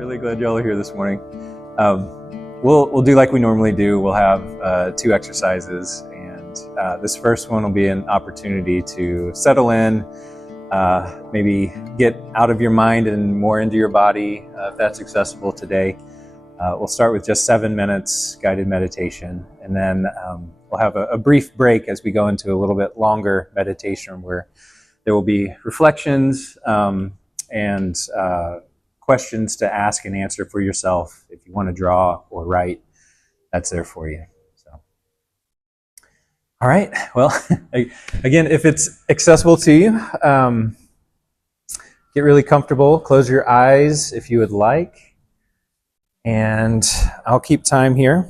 Really glad y'all are here this morning. We'll do like we normally do. We'll have 2 exercises, and this first one will be an opportunity to settle in, maybe get out of your mind and more into your body, if that's accessible today. We'll start with just 7 minutes guided meditation, and then we'll have a brief break as we go into a little bit longer meditation where there will be reflections and questions to ask and answer for yourself. If you want to draw or write, that's there for you. So, all right. Well, again, if it's accessible to you, get really comfortable. Close your eyes if you would like, and I'll keep time here.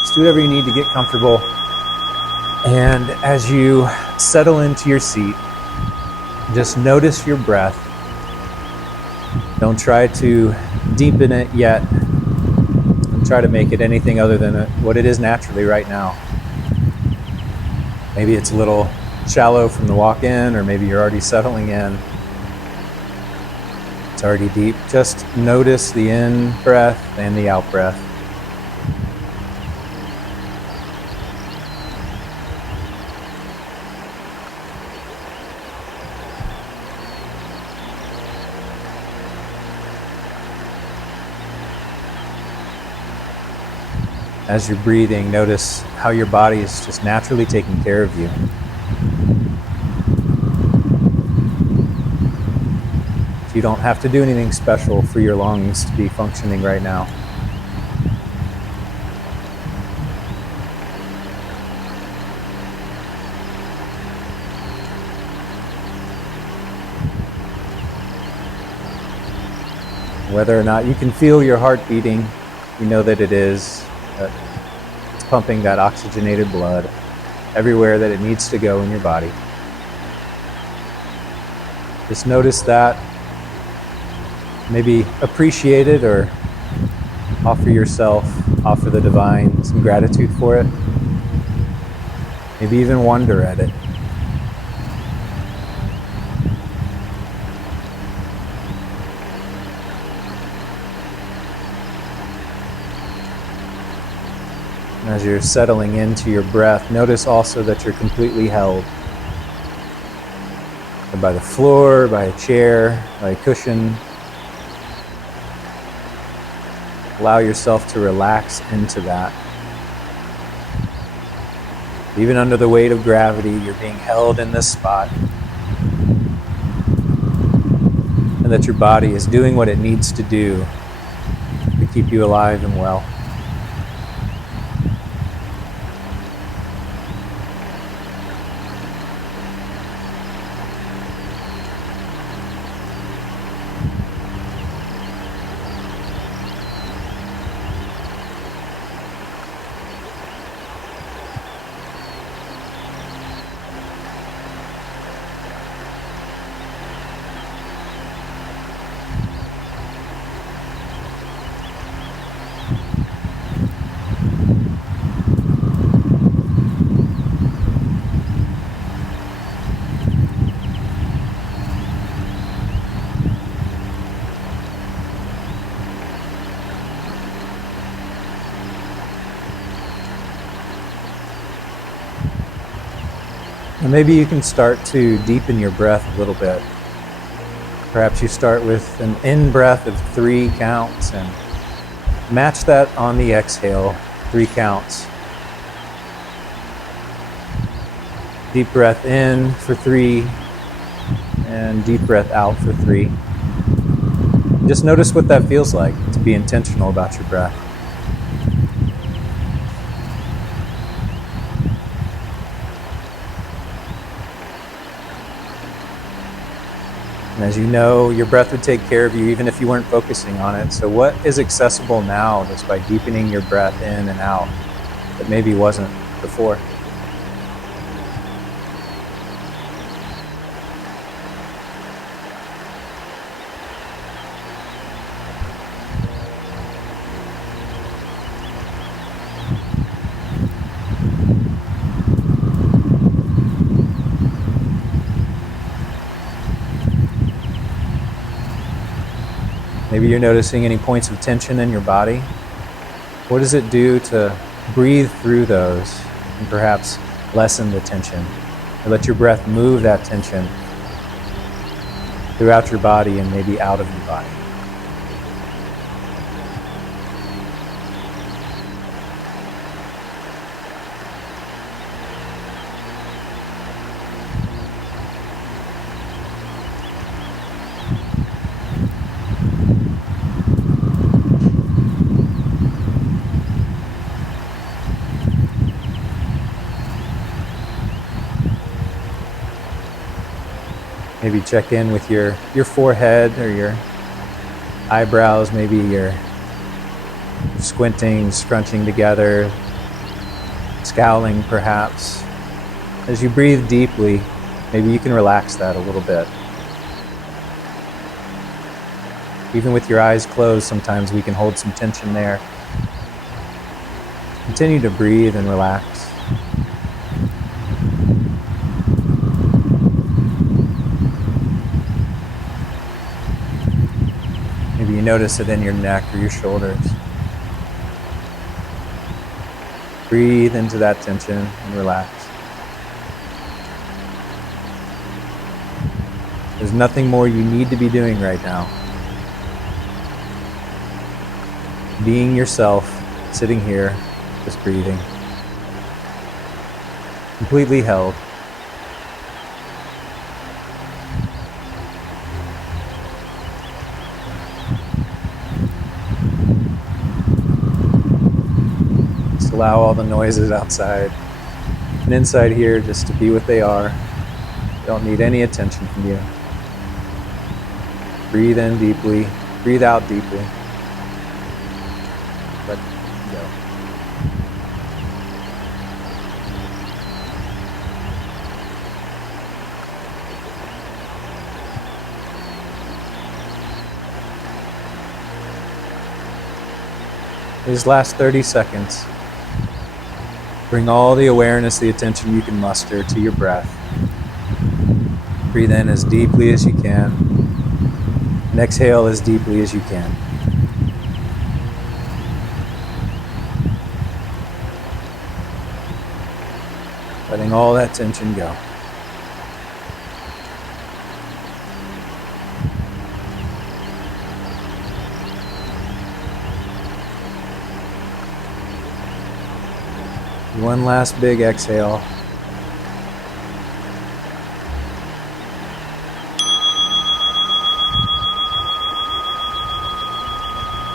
Just do whatever you need to get comfortable. And as you settle into your seat, just notice your breath. Don't try to deepen it yet. Don't try to make it anything other than what it is naturally right now. Maybe it's a little shallow from the walk in, or maybe you're already settling in. It's already deep. Just notice the in breath and the out breath. As you're breathing, notice how your body is just naturally taking care of you. You don't have to do anything special for your lungs to be functioning right now. Whether or not you can feel your heart beating, you know that it is. It's pumping that oxygenated blood everywhere that it needs to go in your body. Just notice that. Maybe appreciate it, or offer the divine some gratitude for it. Maybe even wonder at it. As you're settling into your breath, notice also that you're completely held by the floor, by a chair, by a cushion. Allow yourself to relax into that. Even under the weight of gravity, you're being held in this spot. And that your body is doing what it needs to do to keep you alive and well. And maybe you can start to deepen your breath a little bit. Perhaps you start with an in breath of 3 counts and match that on the exhale, 3 counts. Deep breath in for 3 and deep breath out for 3. Just notice what that feels like to be intentional about your breath. And as you know, your breath would take care of you even if you weren't focusing on it. So what is accessible now just by deepening your breath in and out that maybe wasn't before? Maybe you're noticing any points of tension in your body. What does it do to breathe through those and perhaps lessen the tension? Or let your breath move that tension throughout your body and maybe out of your body. Maybe check in with your forehead or your eyebrows. Maybe you're squinting, scrunching together, scowling perhaps. As you breathe deeply, maybe you can relax that a little bit. Even with your eyes closed, sometimes we can hold some tension there. Continue to breathe and relax. Maybe you notice it in your neck or your shoulders. Breathe into that tension and relax. There's nothing more you need to be doing right now. Being yourself, sitting here, just breathing. Completely held. Allow all the noises outside and inside here just to be what they are. Don't need any attention from you. Breathe in deeply, breathe out deeply. Let go. These last 30 seconds, bring all the awareness, the attention you can muster to your breath. Breathe in as deeply as you can, and exhale as deeply as you can. Letting all that tension go. One last big exhale.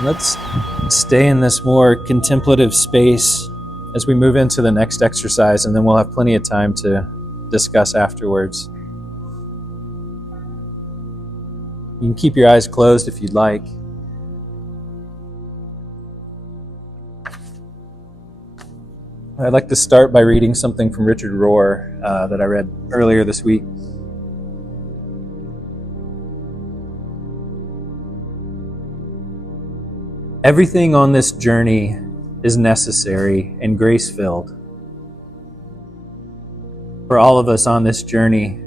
Let's stay in this more contemplative space as we move into the next exercise, and then we'll have plenty of time to discuss afterwards. You can keep your eyes closed if you'd like. I'd like to start by reading something from Richard Rohr that I read earlier this week. Everything on this journey is necessary and grace-filled. For all of us on this journey,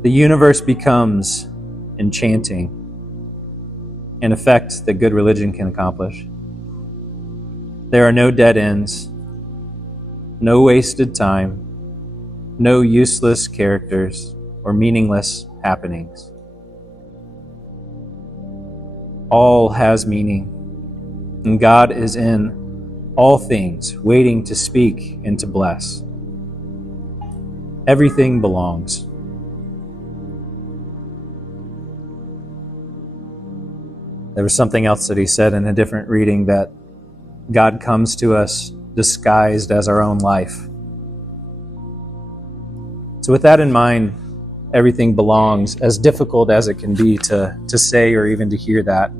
the universe becomes enchanting, an effect that good religion can accomplish. There are no dead ends, no wasted time, no useless characters or meaningless happenings. All has meaning, and God is in all things, waiting to speak and to bless. Everything belongs. There was something else that he said in a different reading, that God comes to us disguised as our own life. So with that in mind, everything belongs, as difficult as it can be to say or even to hear that.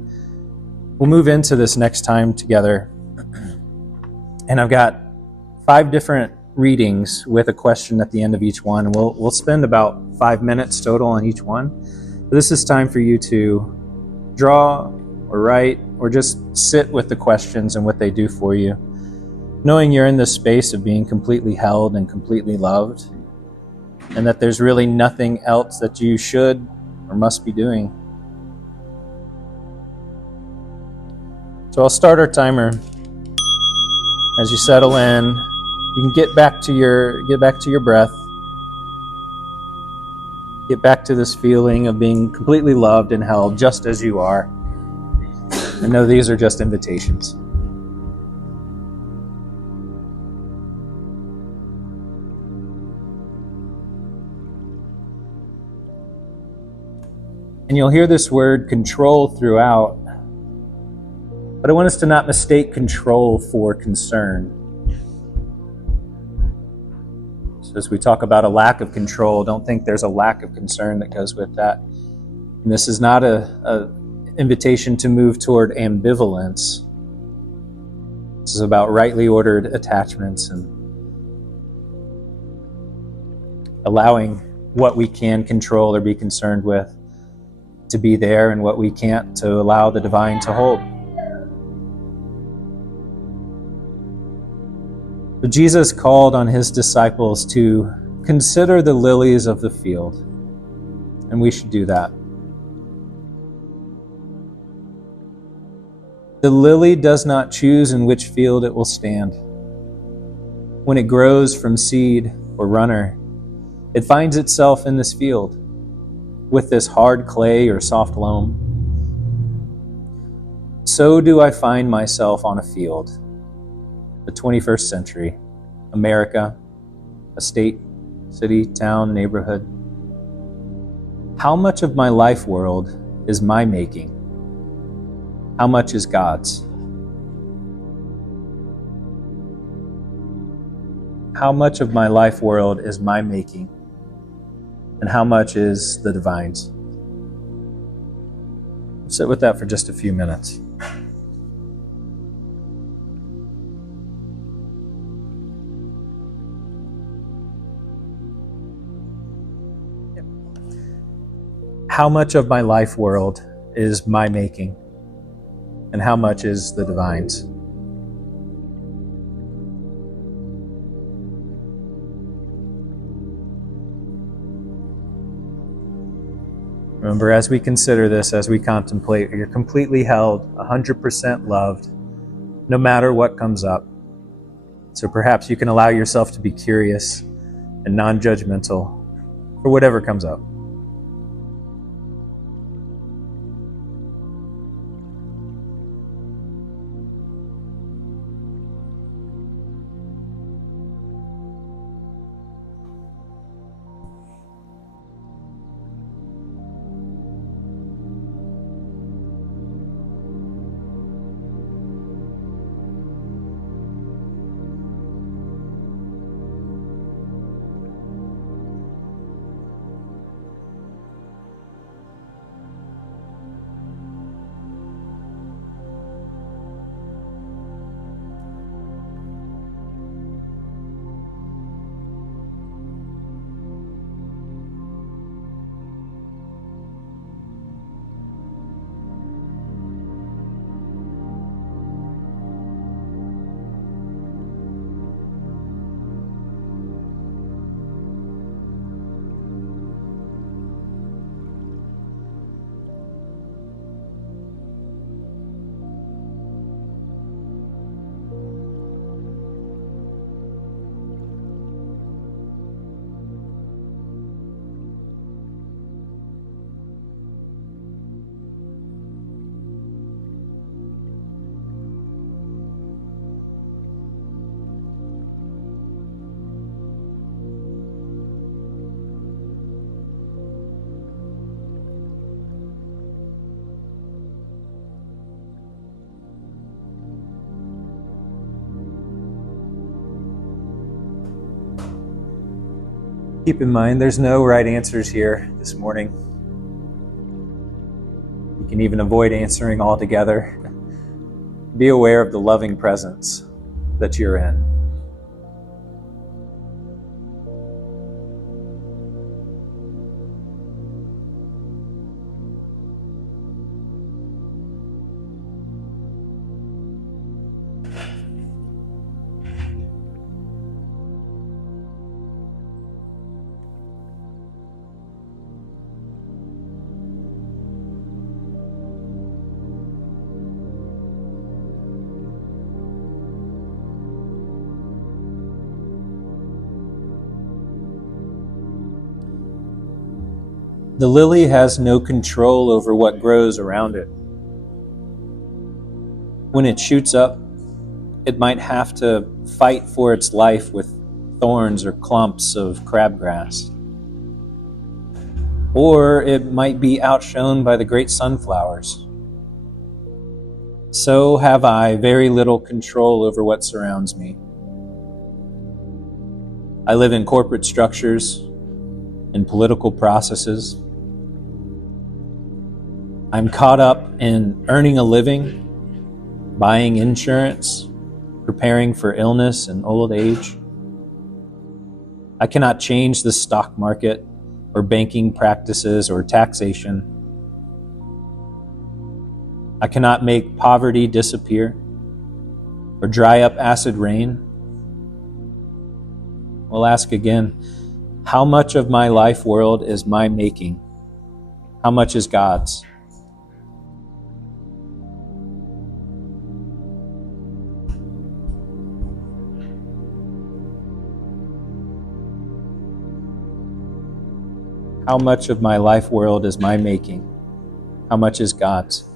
We'll move into this next time together. And I've got 5 different readings with a question at the end of each one. We'll spend about 5 minutes total on each one. But this is time for you to draw or write or just sit with the questions and what they do for you, knowing you're in this space of being completely held and completely loved, and that there's really nothing else that you should or must be doing. So I'll start our timer. As you settle in, you can get back to your breath. Get back to this feeling of being completely loved and held just as you are. And know these are just invitations. And you'll hear this word control throughout. But I want us to not mistake control for concern. So as we talk about a lack of control, don't think there's a lack of concern that goes with that. And this is not an invitation to move toward ambivalence. This is about rightly ordered attachments and allowing what we can control or be concerned with to be there, and what we can't to allow the divine to hold. So Jesus called on his disciples to consider the lilies of the field, and we should do that. The lily does not choose in which field it will stand. When it grows from seed or runner, it finds itself in this field, with this hard clay or soft loam. So do I find myself on a field, the 21st century, America, a state, city, town, neighborhood. How much of my life world is my making? How much is God's? How much of my life world is my making? And how much is the divine's? Sit with that for just a few minutes. How much of my life world is my making? And how much is the divine's? Remember, as we consider this, as we contemplate, you're completely held, 100% loved, no matter what comes up. So perhaps you can allow yourself to be curious and non-judgmental for whatever comes up. Keep in mind, there's no right answers here this morning. You can even avoid answering altogether. Be aware of the loving presence that you're in. The lily has no control over what grows around it. When it shoots up, it might have to fight for its life with thorns or clumps of crabgrass. Or it might be outshone by the great sunflowers. So have I very little control over what surrounds me. I live in corporate structures, in political processes. I'm caught up in earning a living, buying insurance, preparing for illness and old age. I cannot change the stock market or banking practices or taxation. I cannot make poverty disappear or dry up acid rain. We'll ask again, how much of my life world is my making? How much is God's? How much of my life world is my making? How much is God's?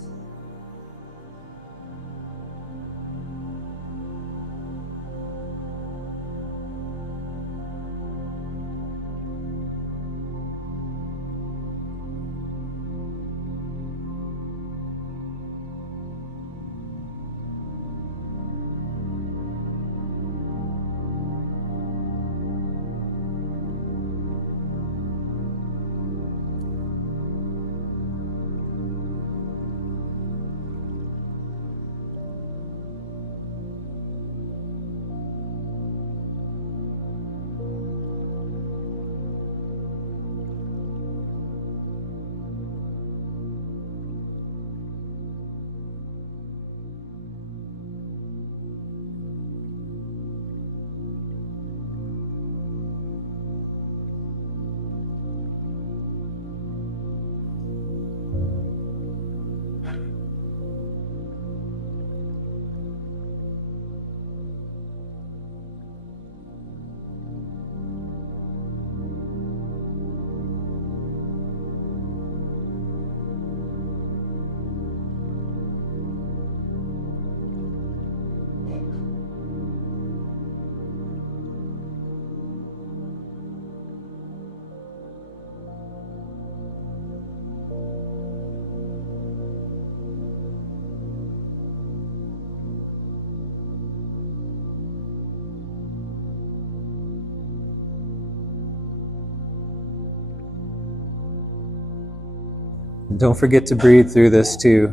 And don't forget to breathe through this too.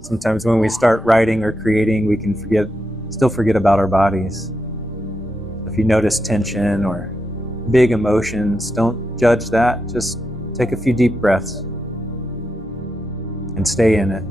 Sometimes when we start writing or creating, we can still forget about our bodies. If you notice tension or big emotions, don't judge that. Just take a few deep breaths and stay in it.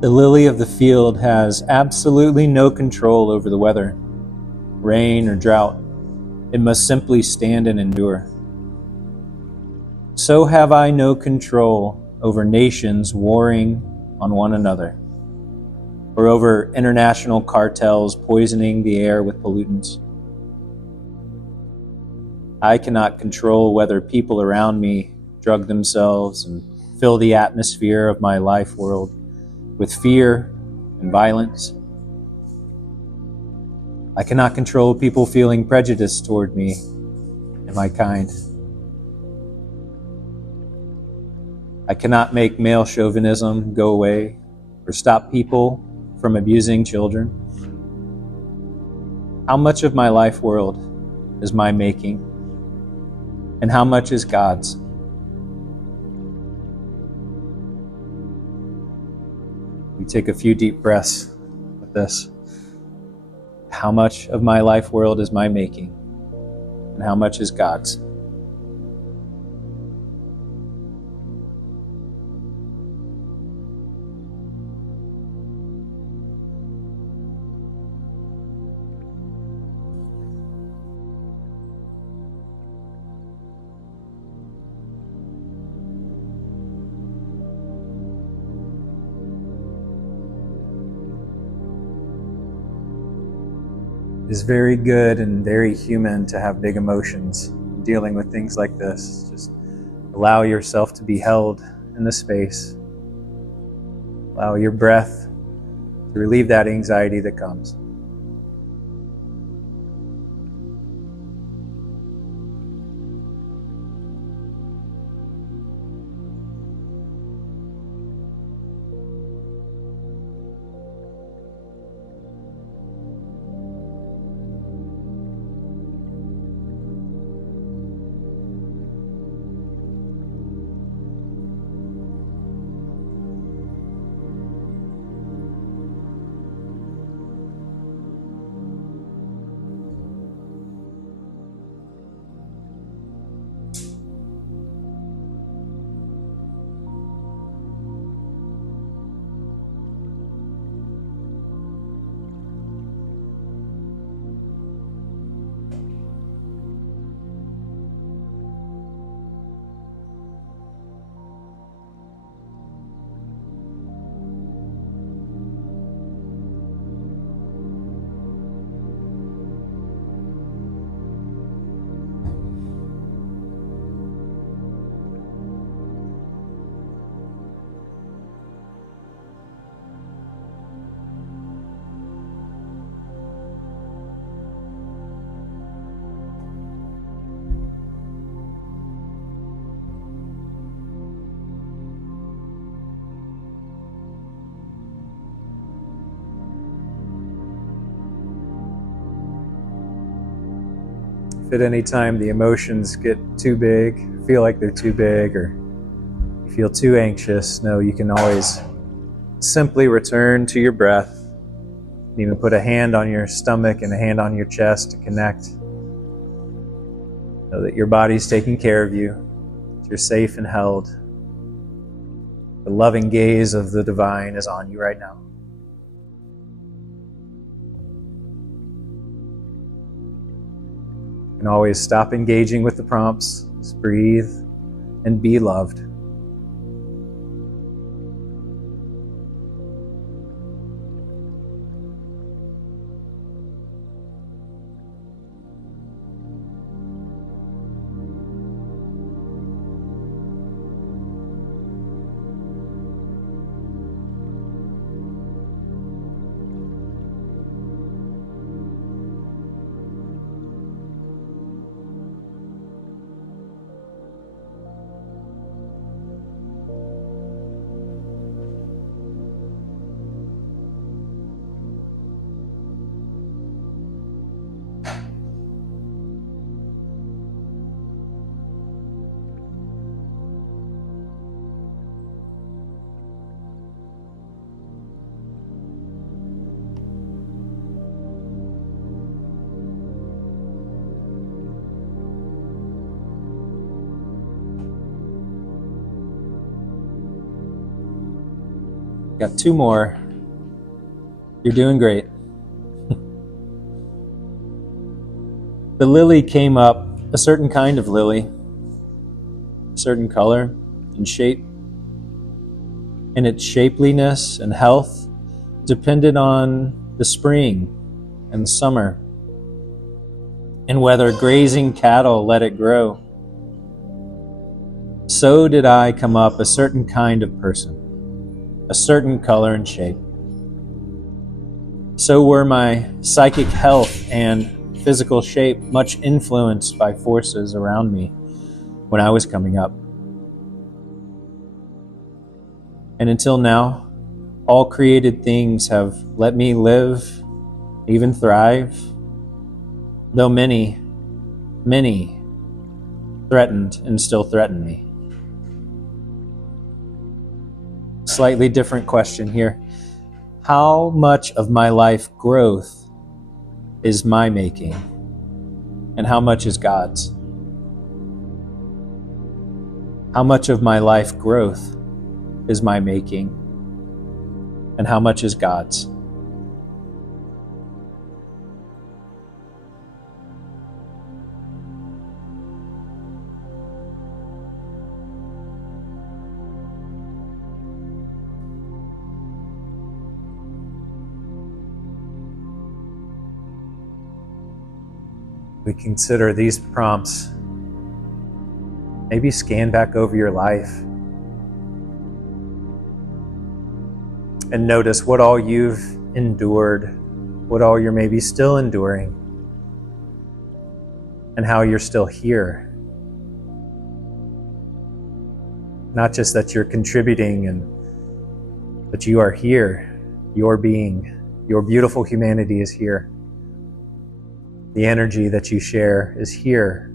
The lily of the field has absolutely no control over the weather, rain or drought. It must simply stand and endure. So have I no control over nations warring on one another, or over international cartels poisoning the air with pollutants. I cannot control whether people around me drug themselves and fill the atmosphere of my life world with fear and violence. I cannot control people feeling prejudice toward me and my kind. I cannot make male chauvinism go away or stop people from abusing children. How much of my life world is my making, and how much is God's? We take a few deep breaths with this. How much of my life world is my making, and how much is God's? It is very good and very human to have big emotions dealing with things like this. Just allow yourself to be held in the space. Allow your breath to relieve that anxiety that comes. If at any time the emotions get too big, feel like they're too big, or you feel too anxious, know you can always simply return to your breath. Even put a hand on your stomach and a hand on your chest to connect. Know that your body's taking care of you. You're safe and held. The loving gaze of the divine is on you right now. You can always stop engaging with the prompts. Just breathe and be loved. Got two more. You're doing great. The lily came up, a certain kind of lily, a certain color and shape, and its shapeliness and health depended on the spring and summer, and whether grazing cattle let it grow. So did I come up a certain kind of person, a certain color and shape. So were my psychic health and physical shape much influenced by forces around me when I was coming up. And until now, all created things have let me live, even thrive, though many, many threatened and still threaten me. Slightly different question here. How much of my life growth is my making, and how much is God's? How much of my life growth is my making, and how much is God's? We consider these prompts. Maybe scan back over your life and notice what all you've endured, what all you're maybe still enduring, and how you're still here. Not just that you're contributing, but you are here. Your being, your beautiful humanity is here. The energy that you share is here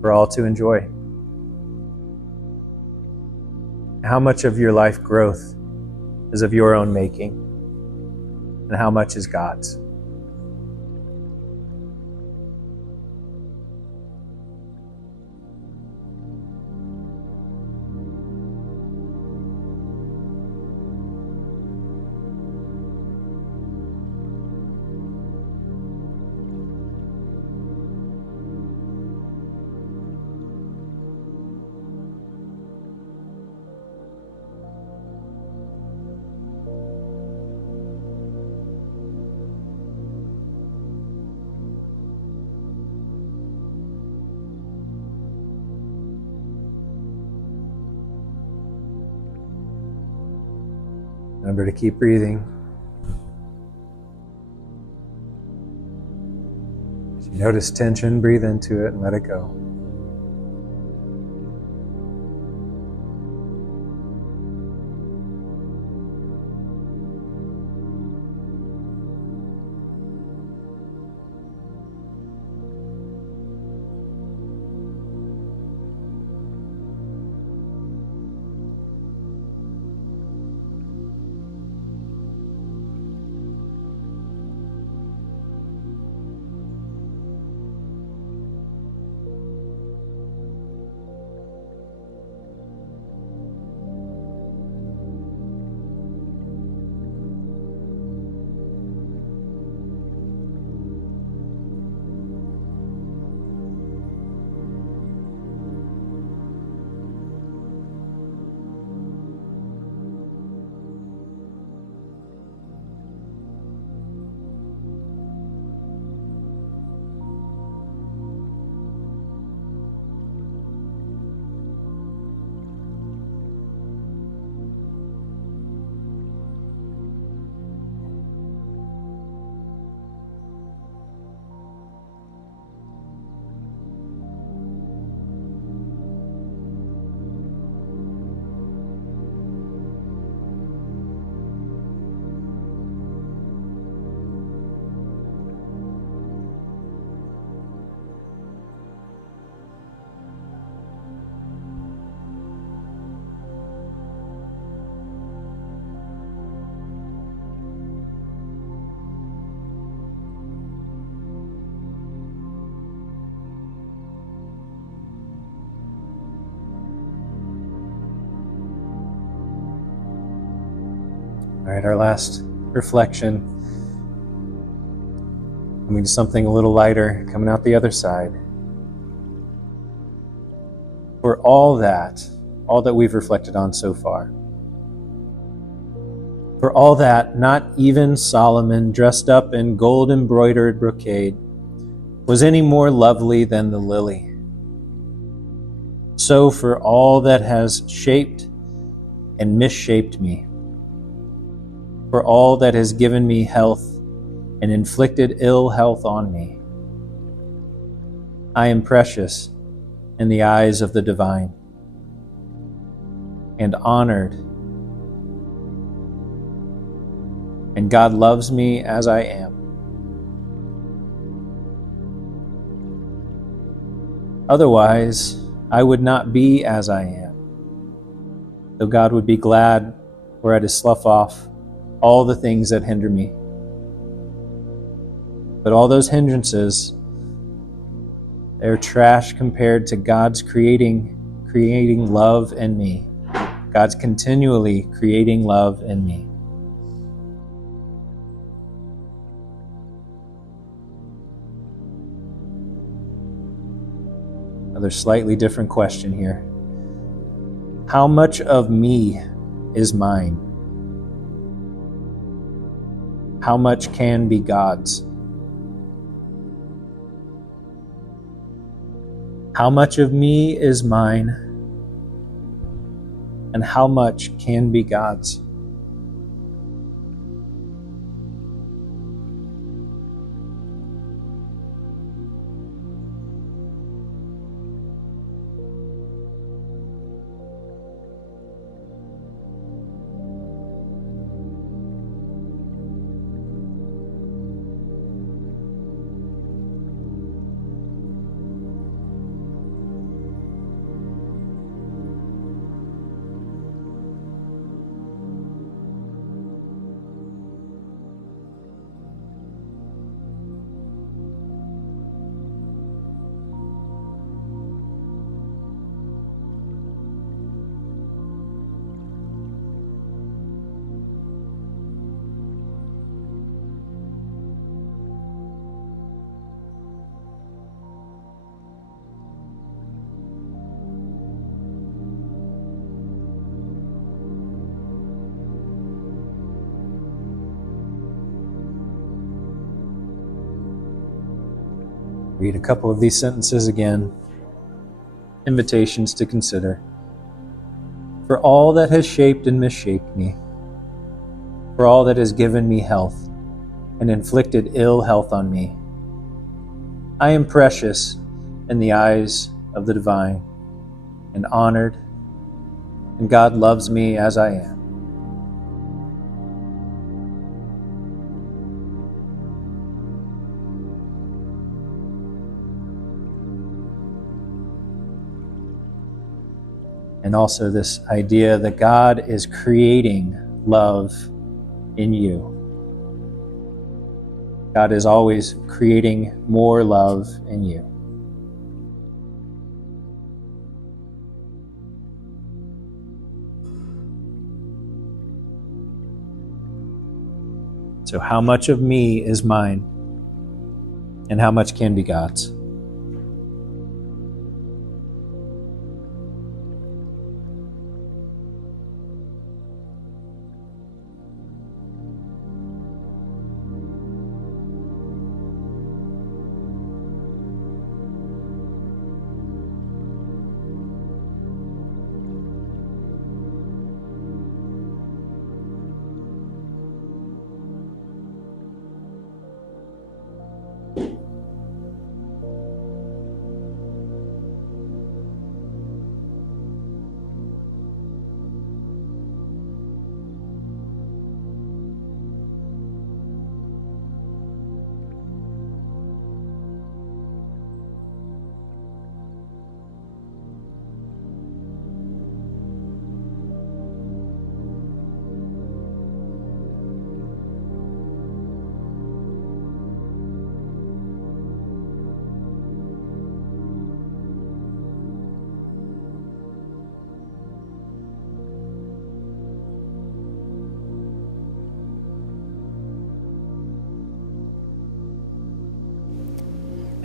for all to enjoy. How much of your life growth is of your own making, and how much is God's? Remember to keep breathing. As you notice tension, breathe into it and let it go. All right, our last reflection. Coming to something a little lighter, coming out the other side. For all that we've reflected on so far, for all that, not even Solomon, dressed up in gold embroidered brocade, was any more lovely than the lily. So for all that has shaped and misshaped me, for all that has given me health and inflicted ill health on me, I am precious in the eyes of the divine, and honored, and God loves me as I am. Otherwise, I would not be as I am, though God would be glad were I to slough off all the things that hinder me. But all those hindrances, they're trash compared to God's creating love in me. God's continually creating love in me. Another slightly different question here. How much of me is mine? How much can be God's? How much of me is mine, and how much can be God's? Read a couple of these sentences again. Invitations to consider. For all that has shaped and misshaped me, for all that has given me health and inflicted ill health on me, I am precious in the eyes of the divine, and honored, and God loves me as I am. And also this idea that God is creating love in you. God is always creating more love in you. So how much of me is mine, and how much can be God's?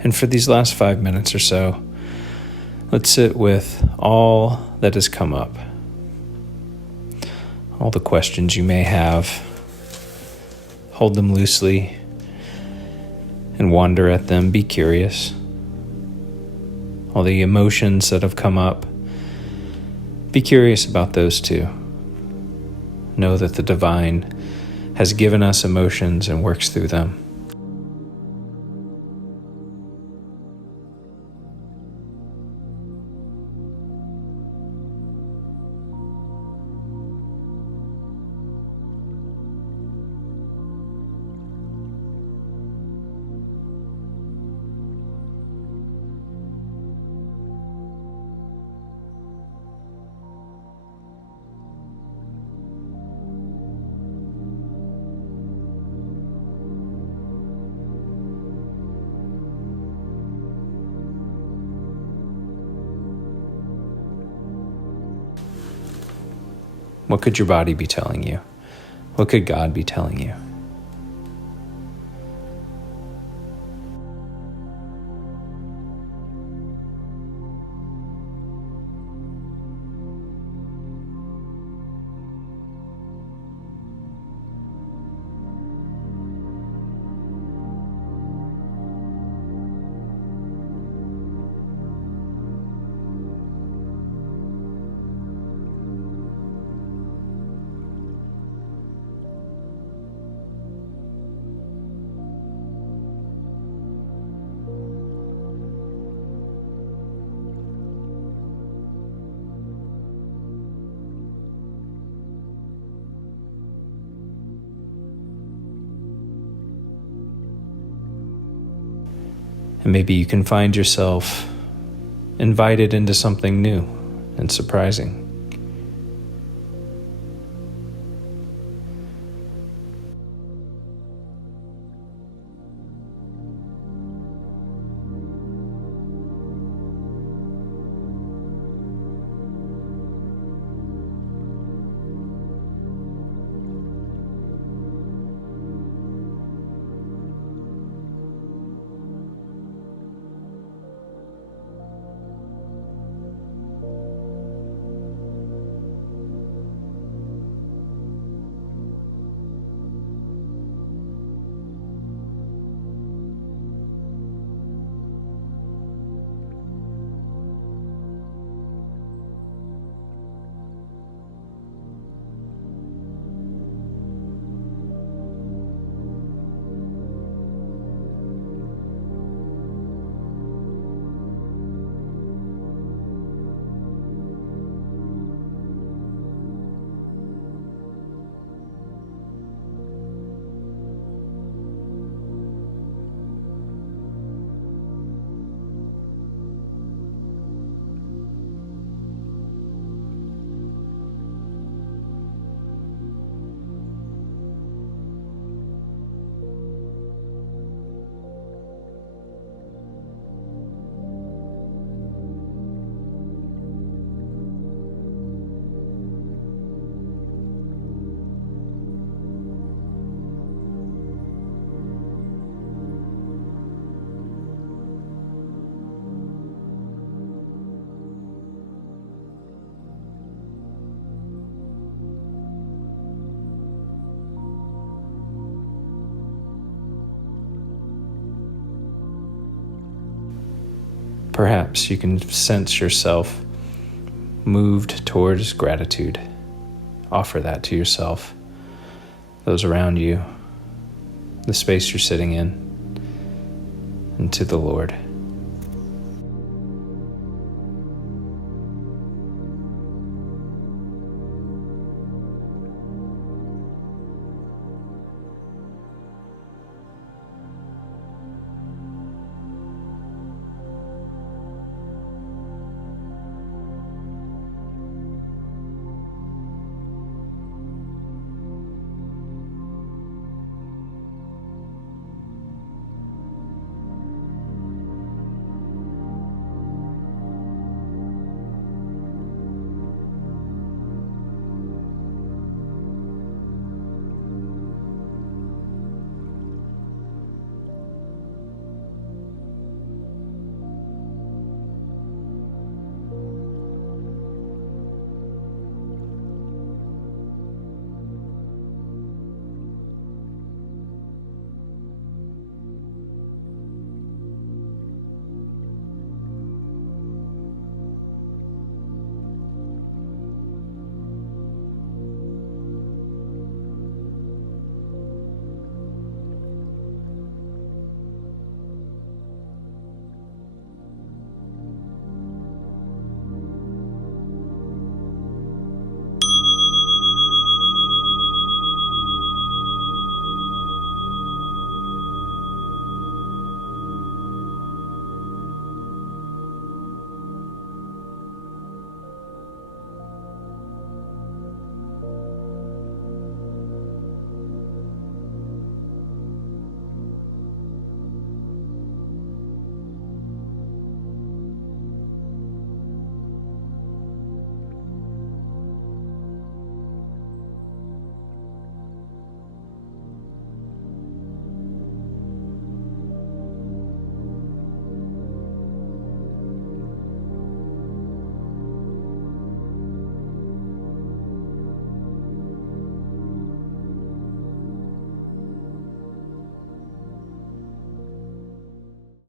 And for these last 5 minutes or so, let's sit with all that has come up, all the questions you may have. Hold them loosely and wander at them. Be curious. All the emotions that have come up, be curious about those too. Know that the divine has given us emotions and works through them. What could your body be telling you? What could God be telling you? And maybe you can find yourself invited into something new and surprising. Perhaps you can sense yourself moved towards gratitude. Offer that to yourself, those around you, the space you're sitting in, and to the Lord.